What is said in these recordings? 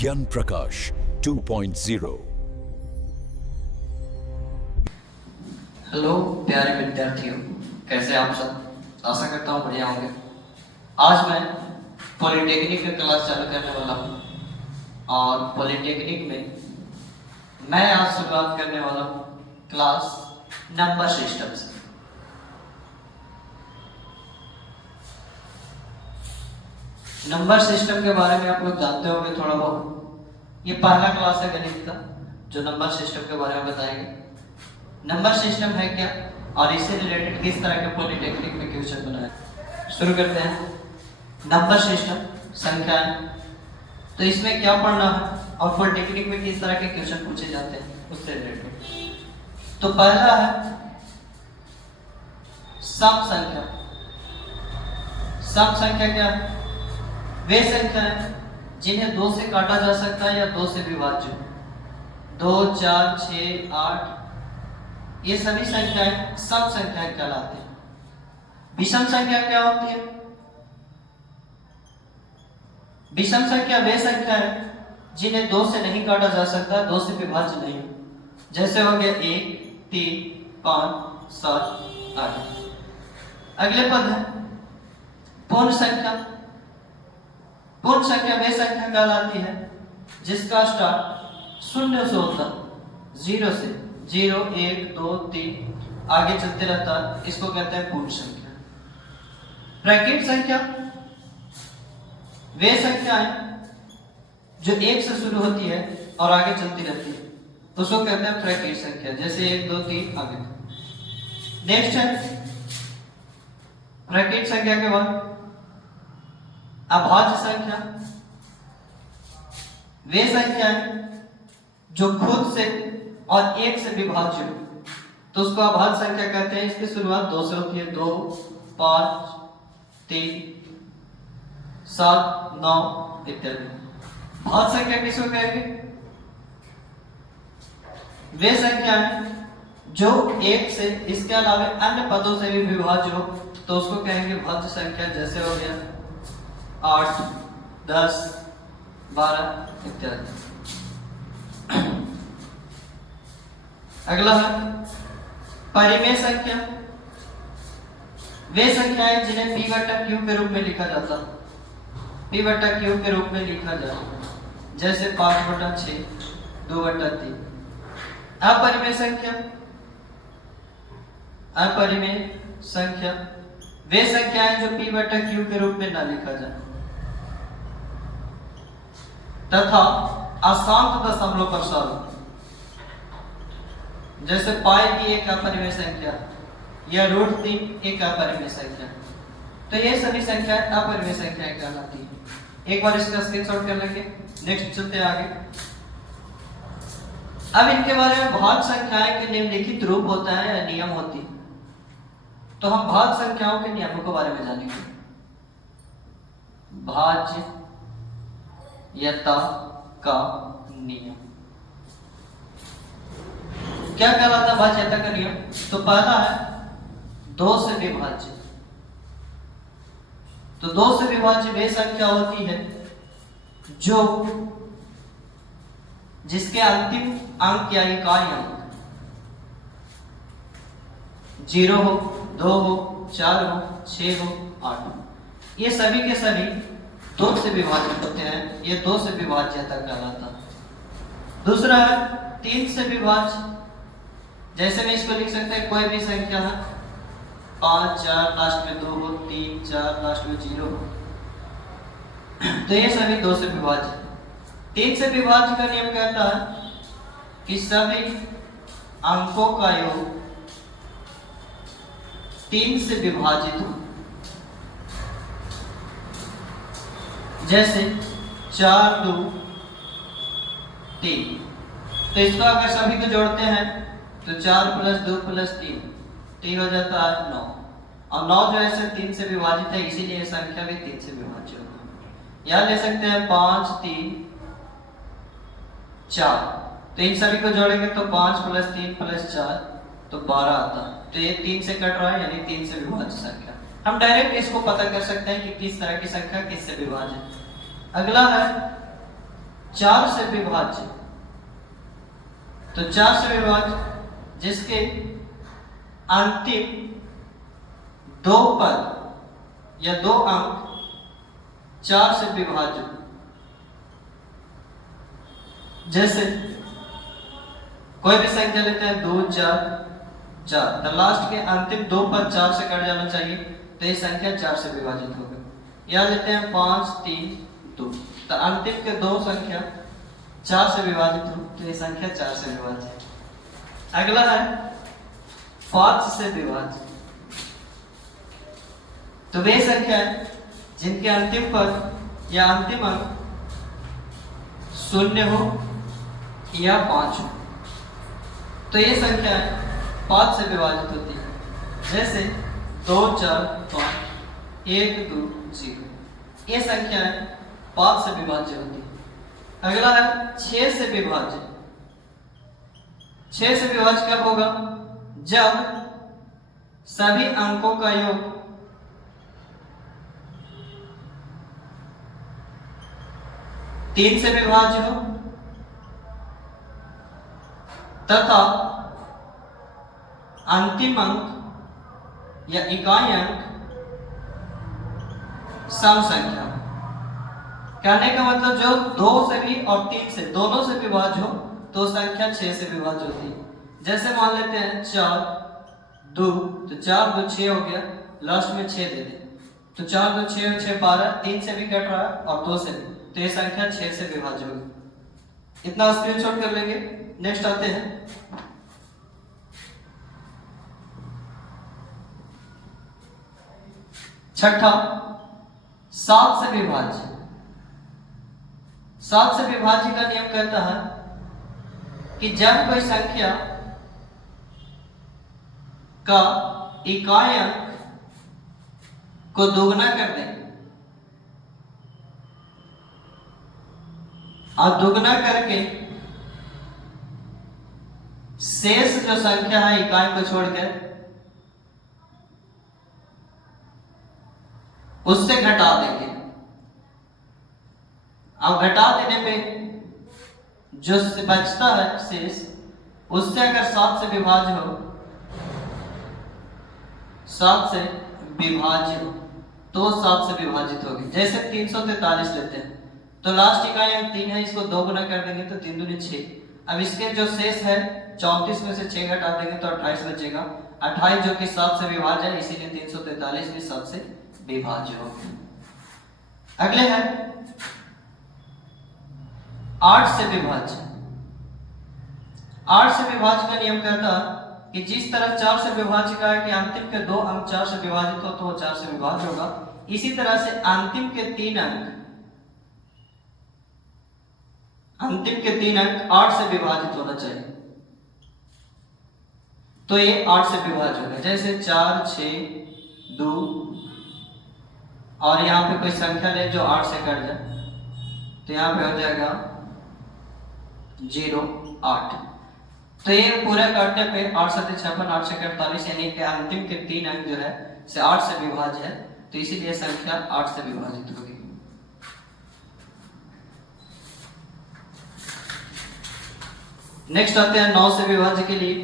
ज्ञान प्रकाश 2.0। हेलो प्यारे विद्यार्थियों, कैसे आप सब? आशा करता हूँ बढ़िया होंगे। आज मैं पॉलिटेक्निक का क्लास चालू करने वाला हूँ और पॉलिटेक्निक में मैं आज शुरुआत करने वाला हूँ क्लास नंबर सिस्टम से। नंबर सिस्टम के बारे में आप लोग जानते होंगे थोड़ा बहुत। ये पहला क्लास है गणित का जो नंबर सिस्टम के बारे में बताएंगे। नंबर सिस्टम है क्या और इससे रिलेटेड किस तरह के पॉलिटेक्निक में क्वेश्चन बनाए। शुरू करते हैं। नंबर सिस्टम संख्याएं, तो इसमें क्या पढ़ना है और पॉलिटेक्निक में किस तरह के क्वेश्चन पूछे जाते हैं उससे रिलेटेड। तो पहला है सम संख्या। सम संख्या क्या है? वे संख्याएं जिन्हें 2 से काटा जा सकता है या 2 से विभाज्य। 2, 4, 6, 8 ये सभी संख्याएं सम संख्याएं कहलाती हैं। विषम संख्या क्या होती है? विषम संख्या वे संख्याएं जिन्हें 2 से नहीं काटा जा सकता, 2 से विभाज्य नहीं। जैसे हो गया 1, 3, 5, 7, 8। अगले पद है पूर्ण संख्या। पूर्ण संख्या वे संख्या कहलाती है जिसका स्टार्ट 0 से होता है, 0 से। 0, 1, 2, 3 आगे चलते रहता है, इसको कहते हैं पूर्ण संख्या। ब्रैकेट संख्या वे संख्याएं जो 1 से शुरू होती है और आगे चलती रहती है, उसको कहते हैं ब्रैकेट संख्या। जैसे 1, 2, 3 आगे। नेक्स्ट है ब्रैकेट संख्या के बाद अभाज्य संख्या। वे संख्याएं जो खुद से और 1 से विभाज्य हो, तो उसको अभाज्य संख्या कहते हैं। इसकी शुरुआत 2 से होती है। 2, 5, 3, 7, 9 इत्यादि। भाज्य संख्या किसको कहेंगे? वे संख्याएं जो 1 से इसके अलावा अन्य पदों से भी विभाज्य हो, तो उसको कहेंगे भाज्य संख्या। जैसे हो गया 8, 10, 12 इत्यादि। अगला है परिमेय संख्या। वे संख्याएं जिन्हें p बटा q के रूप में लिखा जाता है। p बटा q के रूप में लिखा जाता, जैसे 5 बटा 6, 2 बटा 3। अपरिमेय संख्या। अपरिमेय संख्या वे संख्याएं जो p बटा q के रूप में ना लिखा जाए तथा अशांत दशमलव प्रसार, जैसे पाई भी एक अपरिमेय संख्या या √3 एक अपरिमेय संख्या। तो ये सभी संख्याएं अपरिमेय संख्याएं कहलाती हैं। एक बार इसका स्क्रीनशॉट कर लेंगे। नेक्स्ट चलते हैं आगे। अब इनके बारे में भाज्य संख्याएं के निम्नलिखित रूप होता है या नियम होती है। तो हम भाज्य संख्याओं के नियमों के बारे में जानेंगे। भाज्यता का नियम क्या कहलाता है? भाज्यता का नियम तो पहला है 2 से विभाज्य। तो 2 से विभाज्य वे संख्या होती है जो जिसके अंतिम अंक या इकाई अंक 0 हो, 2 हो, 4 हो, 6 हो, 8 हो, ये सभी के सभी 2 से विभाजित होते हैं। ये 2 से विभाज्यता कहलाता है। दूसरा है 3 से विभाज्य। जैसे मैं इसको लिख सकते हैं, कोई भी संख्या है 5, 4 लास्ट में 2 हो, 3, 4 लास्ट में 0 हो, तो ये सभी 2 से विभाज्य। 3 से विभाज्य का नियम कहता है कि सभी अंकों का योग 3 से विभाजित हो। जैसे 4, 2, 3। तो इसको अगर सभी को जोड़ते हैं तो 4 + 2 + 3 तो हो जाता है 9। और 9 जो है 3 से विभाजित है, इसीलिए संख्या भी 3 से विभाज्य होता है। यहाँ ले सकते हैं 5, 3, 4। तो इन सभी को जोड़ेंगे तो 5 + 3 + 4 तो 12 आता है। तो ये 3 से कट रहा है, यानी 3 से विभाज्य संख्या। हम डायरेक्ट इसको पता कर सकते हैं कि किस तरह की संख्या किससे विभाज्य है। अगला है 4 से विभाज्य, तो 4 से विभाज्य जिसके अंतिम 2 पद या 2 अंक 4 से विभाज्य, जैसे कोई भी संख्या लेते हैं 2 4 4, तो लास्ट के अंतिम 2 पद 4 से कट जाना चाहिए, तो ये संख्या 4 से विभाजित हो गई। या लेते हैं 5 3 2, तो अंतिम के 2 संख्या 4 से विभाजित हो, तो ये संख्या 4 से विभाजित। अगला है 5 से विभाज्य, तो वे संख्या है जिनके अंतिम पद या अंतिम अंक 0 हो या 5 हो, तो ये संख्या 5 से विभाजित होती है, जैसे 2 4 5 1 2 0, ये संख्या 5 से विभाज्य होती है। अगला है 6 से विभाज्य। 6 से विभाज्य कब होगा? जब सभी अंकों का योग 3 से विभाज्य हो तथा अंतिम अंक या इकाई अंक सम संख्या। कहने का मतलब जो 2 से भी और 3 से दोनों से विभाज्य हो तो संख्या 6 से विभाज्य होती है। जैसे मान लेते हैं 4 2, तो 4 2 6 हो गया, लास्ट में 6 दे दें, तो 4 2 6 और 6 12, 3 से भी कट रहा है और 2 से भी, तो ये संख्या 6 से विभाज्य होगी। इतना स्क्रीनशॉट कर लेंगे। नेक्स्ट आते हैं छठा 7 से विभाज्य। 7 से विभाज्य का नियम कहता है कि जब कोई संख्या का इकाई अंक को दोगुना कर दें और दोगुना करके शेष जो संख्या है इकाई को छोड़कर उससे घटा देंगे। अब घटा देने पे जो बचता है शेष, उससे अगर 7 से विभाज्य हो, 7 से विभाज्य हो तो 7 से विभाजित होगी। जैसे 343 लेते हैं तो लास्ट इकाई अंक 3 है, इसको 2 गुना कर देंगे तो 3 दूनी 6। अब इसके जो शेष है 34 में से 6 घटा देंगे तो 28 बचेगा। 28 जो कि 7 से विभाज्य है, इसीलिए 343 भी 7 से विभाज्य होगा। अगले है 8 से विभाज्य। 8 से विभाज्य का नियम कहता है कि जिस तरह 4 से विभाज्य का है कि अंतिम के 2 अंक 4 से विभाजित हो तो वो 4 से विभाज्य होगा, इसी तरह से अंतिम के 3 अंक 8 से विभाजित होना चाहिए, तो ये 8 से विभाज्य होगा। जैसे 4 6 2 और यहाँ पे कोई संख्या ले जो 8 से कट जाए, तो यहाँ पे हो जाएगा 0 8। तो ये पूरा काटने पे 8 7 56 8 से 48, यानी कि अंतिम के 3 अंक जो है से 8 से विभाज्य है, तो इसीलिए संख्या 8 से विभाजित होगी। नेक्स्ट आते हैं 9 से विभाज्य के लिए।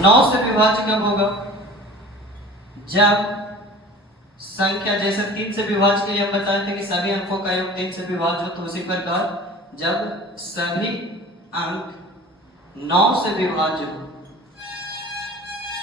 9 से विभाज्य कब होगा? जब संख्या, जैसे 3 से विभाज्य के लिए हम बताए थे कि सभी अंकों का योग 3 से विभाज्य हो, तो उसी प्रकार जब सभी अंक 9 से विभाज्य हो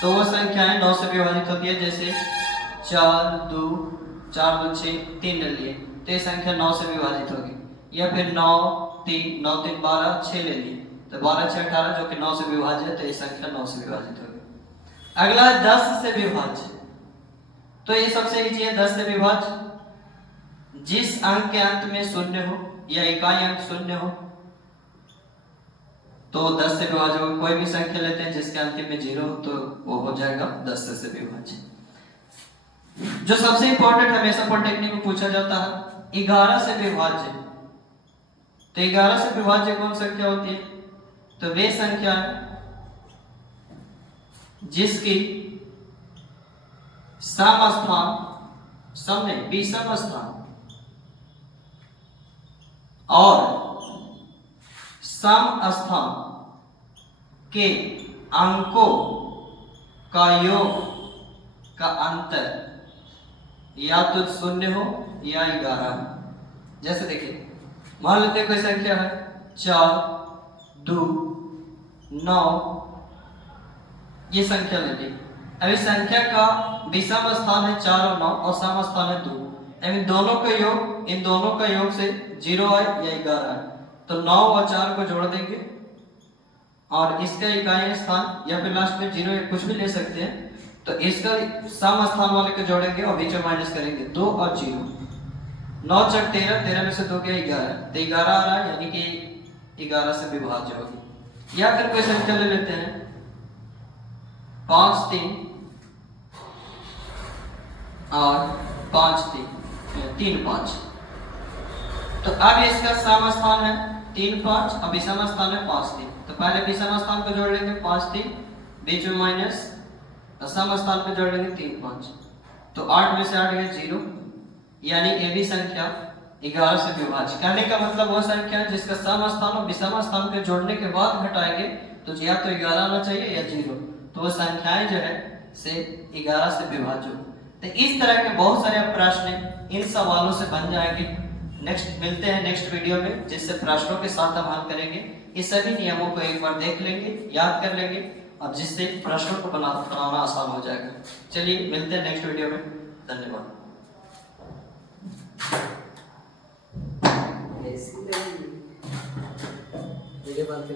तो वो संख्याएं 9 से विभाजित होती है। जैसे 4 2 6 3 ले लिए तो ये संख्या 9 से विभाजित होगी, या फिर 9 3 12 6 ले लिए तो 12 6 18 जो कि 9 से विभाज्य है, तो ये संख्या 9 से विभाजित होगी। अगला है 10 से विभाज्य। तो ये सबसे ईजी है 10 से विभाज्य। जिस अंक के अंत में 0 हो या इकाई अंक 0 हो तो 10 से विभाज्य होगा। कोई भी संख्या लेते हैं जिसके अंतिम में 0 हो तो वो हो जाएगा 10 से विभाज्य। जो सबसे इंपॉर्टेंट हमेशा पॉलिटेक्निक में पूछा जाता है 11 से विभाज्य। तो 11 से विभाज्य कौन संख्या होती है? तो वे संख्या जिसकी सम स्थान सम नहीं, विषम स्थान और सम स्थान के अंकों का योग का अंतर या तो 0 हो या 11 हो। जैसे देखिए, मान लेते हैं कोई संख्या है 4, 2, 9, ये संख्या ले ली। अब इस संख्या का विषम स्थान है 4 और 9 और सम स्थान है 2। इन दोनों का योग, इन दोनों का योग से 0 आए या 11 आए, तो 9 और 4 को जोड़ देंगे और इसका इकाई स्थान या फिर लास्ट में 0 या कुछ भी ले सकते हैं, तो इसका सम स्थान वाले को जोड़ेंगे और बीच में माइनस करेंगे 2 और 0। 9 चक 13, 13 में से 2 गया 11, तो 11 आ रहा है, यानी कि 11 से विभाज्य होगी। या फिर कोई संख्या ले लेते हैं 5, 3 और 5, 3, 5। तो अब इसका सम स्थान है 3, 5 और विषम स्थान है 5, 3। तो पहले विषम स्थान को जोड़ लेंगे 5, 3, बीच में माइनस, सम स्थान पे जोड़ लेंगे 3, 5। तो 8 में से 8 गया 0, यानी ये भी संख्या 11 से विभाज्य। कहने का मतलब वो संख्या है जिसका सम स्थान और विषम स्थान के जोड़ने के बाद घटाएंगे तो या तो 11 आना चाहिए या 0, तो वो संख्याएं जो है से 11 से विभाज्य। तो इस तरह के बहुत सारे प्रश्न इन सवालों से बन जाएंगे। नेक्स्ट मिलते हैं नेक्स्ट वीडियो में, जिससे प्रश्नों के साथ हम हल करेंगे। इस सभी नियमों को एक बार देख लेंगे, याद कर लेंगे, और जिससे प्रश्नों को बनाना आसान हो जाएगा। चलिए मिलते हैं नेक्स्ट वीडियो में। धन्यवाद। मेरे बात